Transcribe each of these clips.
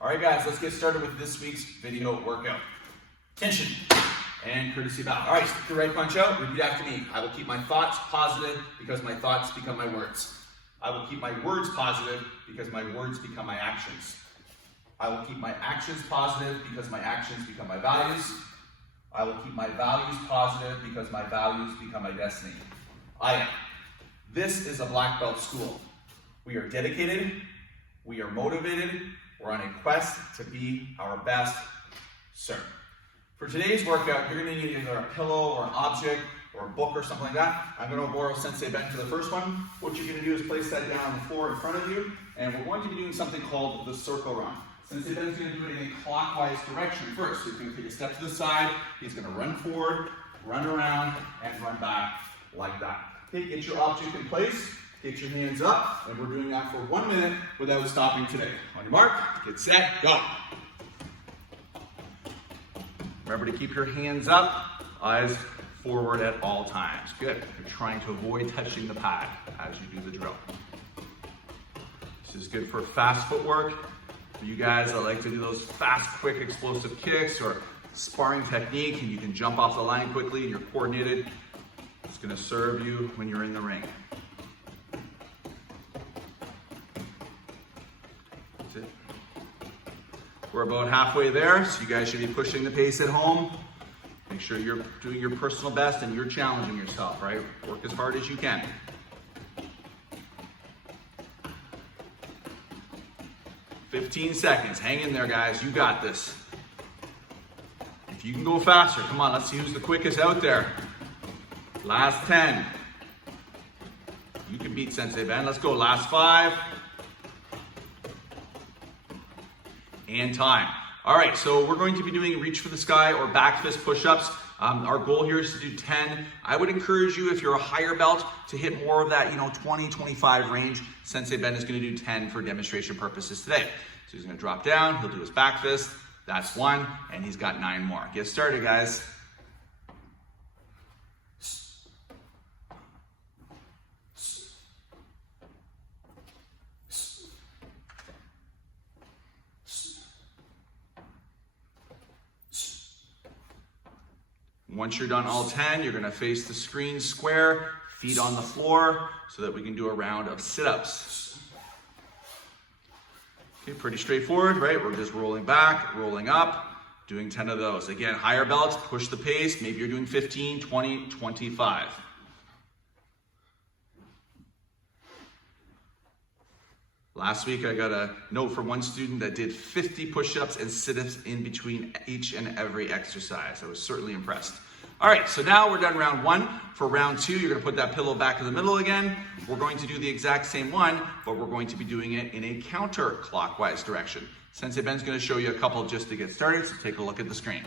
All right, guys, let's get started with this week's video workout. Tension and courtesy bow. All right, stick the right punch out. Repeat after me. I will keep my thoughts positive because my thoughts become my words. I will keep my words positive because my words become my actions. I will keep my actions positive because my actions become my values. I will keep my values positive because my values become my destiny. I am. This is a black belt school. We are dedicated. We are motivated. We're on a quest to be our best self. For today's workout, you're going to need either a pillow or an object or a book or something like that. I'm going to borrow Sensei Ben for the first one. What you're going to do is place that down on the floor in front of you, and we're going to be doing something called the circle run. Sensei Ben's going to do it in a clockwise direction first. So he's going to take a step to the side, he's going to run forward, run around, and run back like that. Okay, get your object in place, get your hands up, and we're doing that for 1 minute without stopping today. On your mark, get set, go. Remember to keep your hands up, eyes forward at all times. Good. You're trying to avoid touching the pad as you do the drill. This is good for fast footwork. For you guys that like to do those fast, quick, explosive kicks or sparring technique, and you can jump off the line quickly and you're coordinated, it's going to serve you when you're in the ring. That's it. We're about halfway there, so you guys should be pushing the pace at home. Make sure you're doing your personal best and you're challenging yourself, right? Work as hard as you can. "15 seconds. Hang in there, guys. You got this. If you can go faster, come on, let's see who's the quickest out there. Last 10. You can beat Sensei Ben. Let's go. Last 5. And time. All right, so we're going to be doing reach for the sky or back fist push-ups. Our goal here is to do 10. I would encourage you, if you're a higher belt, to hit more of that, 20, 25 range. Sensei Ben is going to do 10 for demonstration purposes today. So he's going to drop down, he'll do his back fist. That's 1, and he's got 9 more. Get started, guys. Once you're done all 10, you're going to face the screen square, feet on the floor, so that we can do a round of sit-ups. Okay, pretty straightforward, right? We're just rolling back, rolling up, doing 10 of those. Again, higher belts, push the pace. Maybe you're doing 15, 20, 25. Last week, I got a note from one student that did 50 push-ups and sit-ups in between each and every exercise. I was certainly impressed. All right, so now we're done round 1. For round 2, you're gonna put that pillow back in the middle again. We're going to do the exact same one, but we're going to be doing it in a counterclockwise direction. Sensei Ben's gonna show you a couple just to get started, so take a look at the screen.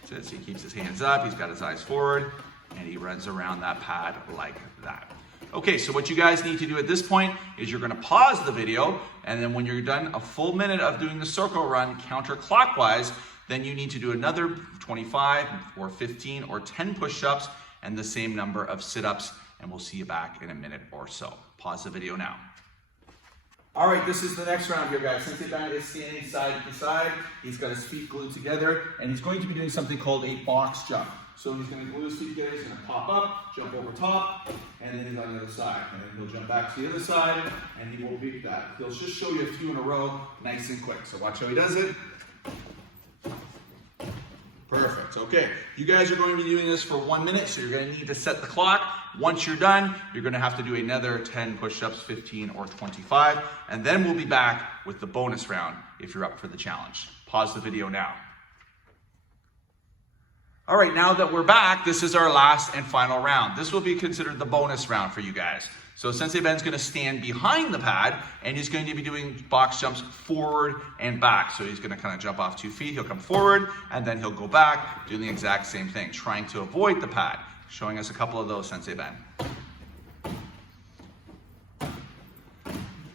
That's it, so he keeps his hands up, he's got his eyes forward, and he runs around that pad like that. Okay, so what you guys need to do at this point is you're gonna pause the video, and then when you're done a full minute of doing the circle run counterclockwise, then you need to do another 25 or 15 or 10 push-ups and the same number of sit-ups, and we'll see you back in a minute or so. Pause the video now. All right, this is the next round here, guys. Sensei Ben is standing side to side. He's got his feet glued together, and he's going to be doing something called a box jump. So he's going to glue his feet together, he's going to pop up, jump over top, and then he's on the other side. And then he'll jump back to the other side, and he will beat that. He'll just show you a few in a row, nice and quick. So watch how he does it. Perfect, okay. You guys are going to be doing this for 1 minute, so you're going to need to set the clock. Once you're done, you're going to have to do another 10 push-ups, 15 or 25, and then we'll be back with the bonus round if you're up for the challenge. Pause the video now. All right, now that we're back, this is our last and final round. This will be considered the bonus round for you guys. So Sensei Ben's gonna stand behind the pad, and he's going to be doing box jumps forward and back. So he's gonna kind of jump off 2 feet, he'll come forward, and then he'll go back, doing the exact same thing, trying to avoid the pad. Showing us a couple of those, Sensei Ben.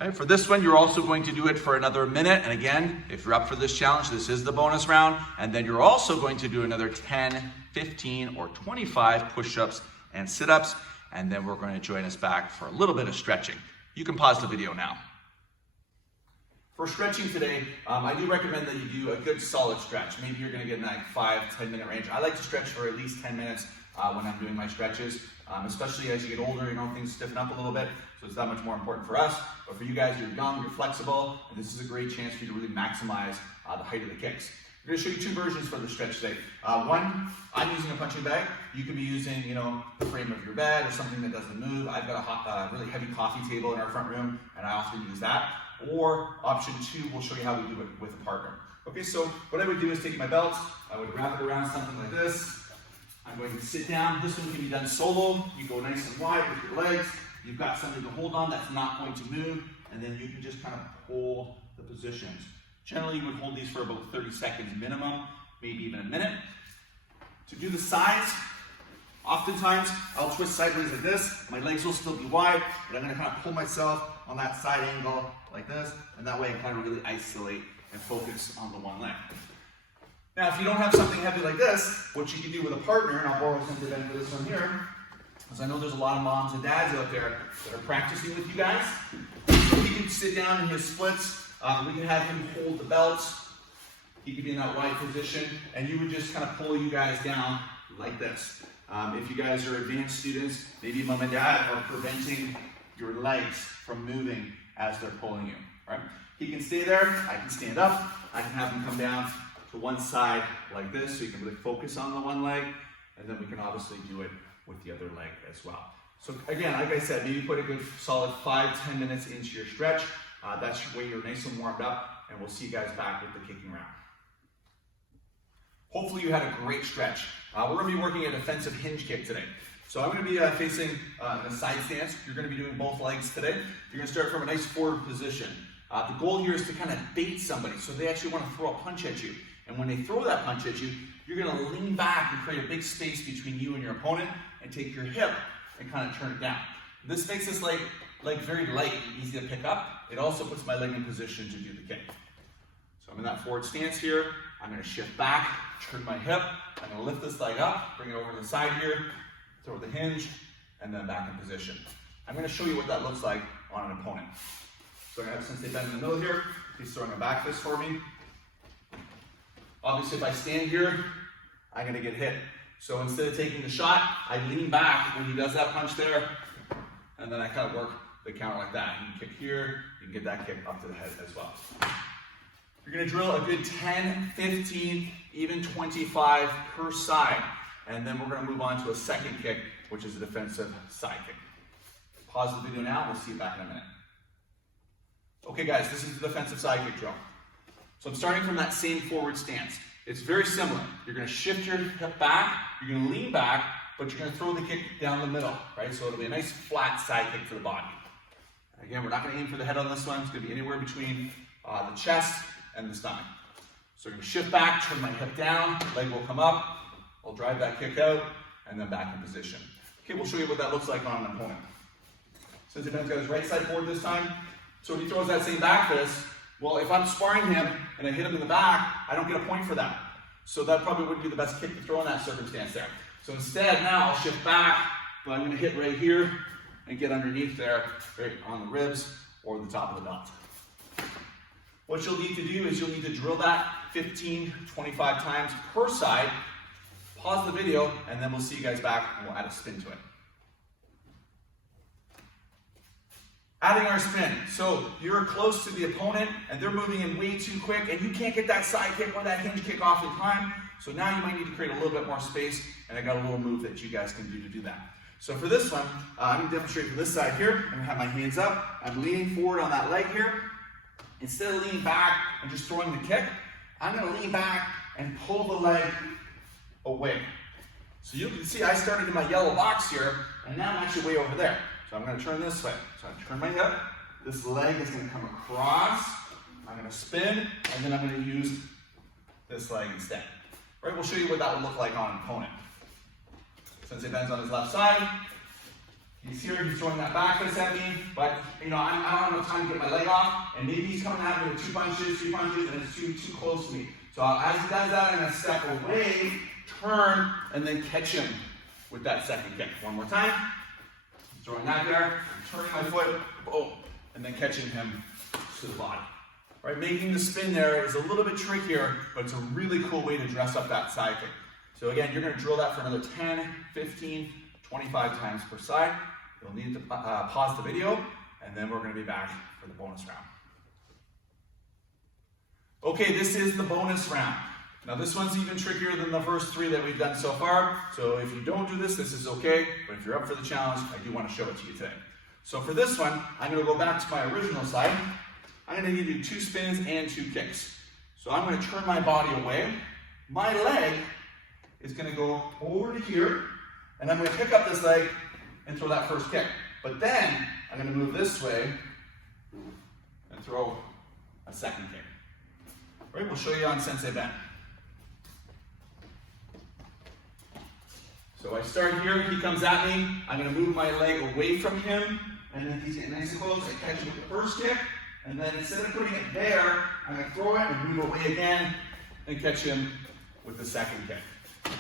Okay, for this one, you're also going to do it for another minute. And again, if you're up for this challenge, this is the bonus round. And then you're also going to do another 10, 15, or 25 push-ups and sit-ups. And then we're going to join us back for a little bit of stretching. You can pause the video now. For stretching today, I do recommend that you do a good solid stretch. Maybe you're gonna get in that 5-10 minute range. I like to stretch for at least 10 minutes when I'm doing my stretches, especially as you get older, things stiffen up a little bit, so it's that much more important for us. But for you guys, you're young, you're flexible, and this is a great chance for you to really maximize the height of the kicks. I'm gonna show you two versions for the stretch today. One, I'm using a punching bag. You could be using, the frame of your bed or something that doesn't move. I've got a really heavy coffee table in our front room, and I often use that. Or option two, we'll show you how we do it with a partner. Okay, so what I would do is take my belt, I would wrap it around something like this. I'm going to sit down. This one can be done solo. You go nice and wide with your legs. You've got something to hold on that's not going to move, and then you can just kind of hold the positions. Generally, you would hold these for about 30 seconds minimum, maybe even a minute. To do the sides, oftentimes I'll twist sideways like this. My legs will still be wide, but I'm gonna kind of pull myself on that side angle like this, and that way I kind of really isolate and focus on the one leg. Now, if you don't have something heavy like this, what you can do with a partner, and I'll borrow something for this one here, because I know there's a lot of moms and dads out there that are practicing with you guys. So he can sit down in his splits. We can have him hold the belts. He could be in that wide position, and you would just kind of pull you guys down like this. If you guys are advanced students, maybe mom and dad are preventing your legs from moving as they're pulling you, right? He can stay there, I can stand up, I can have him come down to one side like this, so you can really focus on the one leg, and then we can obviously do it with the other leg as well. So again, like I said, maybe put a good solid 5-10 minutes into your stretch. That's where you're nice and warmed up, and we'll see you guys back with the kicking round. Hopefully you had a great stretch. We're gonna be working a defensive hinge kick today. So I'm gonna be facing in a side stance. You're gonna be doing both legs today. You're gonna start from a nice forward position. The goal here is to kind of bait somebody, so they actually wanna throw a punch at you. And when they throw that punch at you, you're gonna lean back and create a big space between you and your opponent and take your hip and kind of turn it down. This makes this like very light and easy to pick up. It also puts my leg in position to do the kick. So I'm in that forward stance here. I'm gonna shift back, turn my hip. I'm gonna lift this leg up, bring it over to the side here, throw the hinge, and then back in position. I'm gonna show you what that looks like on an opponent. So I'm gonna have Sensei Ben in the middle here. He's throwing a back fist for me. Obviously, if I stand here, I'm gonna get hit. So instead of taking the shot, I lean back when he does that punch there, and then I kind of work the counter like that. You can kick here, you can get that kick up to the head as well. You're gonna drill a good 10, 15, even 25 per side. And then we're gonna move on to a second kick, which is a defensive side kick. Pause the video now, we'll see you back in a minute. Okay guys, this is the defensive side kick drill. So I'm starting from that same forward stance. It's very similar. You're gonna shift your hip back, you're gonna lean back, but you're gonna throw the kick down the middle, right? So it'll be a nice flat side kick to the body. Again, we're not gonna aim for the head on this one. It's gonna be anywhere between the chest and the stomach. So I'm gonna shift back, turn my hip down, leg will come up, I'll drive that kick out, and then back in position. Okay, we'll show you what that looks like on an opponent. Sensei Ben's got his right side forward this time. So if he throws that same back fist, well, if I'm sparring him and I hit him in the back, I don't get a point for that. So that probably wouldn't be the best kick to throw in that circumstance there. So instead, now I'll shift back, but I'm gonna hit right here and get underneath there, right on the ribs or the top of the belt. What you'll need to do is you'll need to drill that 15, 25 times per side. Pause the video, and then we'll see you guys back and we'll add a spin to it. Adding our spin. So you're close to the opponent and they're moving in way too quick and you can't get that side kick or that hinge kick off in time. So now you might need to create a little bit more space, and I got a little move that you guys can do that. So for this one, I'm gonna demonstrate for this side here. I'm gonna have my hands up. I'm leaning forward on that leg here. Instead of leaning back and just throwing the kick, I'm gonna lean back and pull the leg away. So you can see I started in my yellow box here, and now I'm actually way over there. So I'm gonna turn this way. So I turn my hip, this leg is gonna come across, I'm gonna spin, and then I'm gonna use this leg instead. All right, we'll show you what that would look like on an opponent. Sensei Ben's on his left side. He's here, he's throwing that back fist at me, but I don't have enough time to get my leg off, and maybe he's coming at me with 2 punches, 3 punches, and it's too close to me. So as he does that, I'm gonna step away, turn, and then catch him with that second kick. One more time. Throwing that there, I'm turning my foot, boom, and then catching him to the body. Right, making the spin there is a little bit trickier, but it's a really cool way to dress up that side kick. So again, you're going to drill that for another 10, 15, 25 times per side. You'll need to pause the video, and then we're going to be back for the bonus round. Okay, this is the bonus round. Now this one's even trickier than the first 3 that we've done so far. So if you don't do this, this is okay. But if you're up for the challenge, I do want to show it to you today. So for this one, I'm going to go back to my original side. I'm going to do 2 spins and 2 kicks. So I'm going to turn my body away. My leg is going to go over to here, and I'm going to pick up this leg and throw that first kick. But then I'm going to move this way and throw a second kick. Right, we'll show you on Sensei Ben. So I start here, he comes at me, I'm going to move my leg away from him, and then he's getting nice and close, I catch him with the first kick, and then instead of putting it there, I'm going to throw it and move away again, and catch him with the second kick.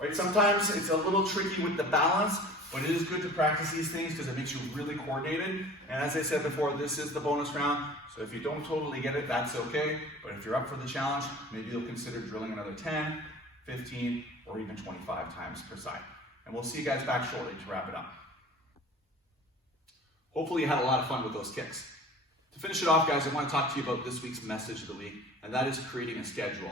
Right, sometimes it's a little tricky with the balance, but it is good to practice these things because it makes you really coordinated. And as I said before, this is the bonus round, so if you don't totally get it, that's okay. But if you're up for the challenge, maybe you'll consider drilling another 10, 15, or even 25 times per side. And we'll see you guys back shortly to wrap it up. Hopefully you had a lot of fun with those kicks. To finish it off, guys, I want to talk to you about this week's message of the week, and that is creating a schedule.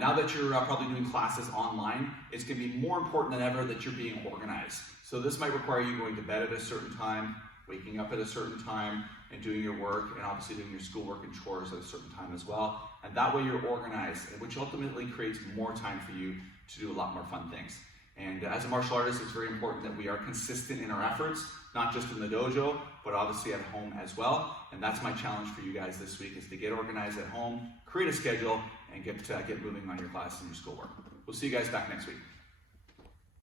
Now that you're probably doing classes online, it's going to be more important than ever that you're being organized. So this might require you going to bed at a certain time, waking up at a certain time, and doing your work, and obviously doing your schoolwork and chores at a certain time as well. And that way you're organized, which ultimately creates more time for you to do a lot more fun things. And as a martial artist, it's very important that we are consistent in our efforts, not just in the dojo, but obviously at home as well. And that's my challenge for you guys this week, is to get organized at home, create a schedule, and get moving on your classes and your schoolwork. We'll see you guys back next week.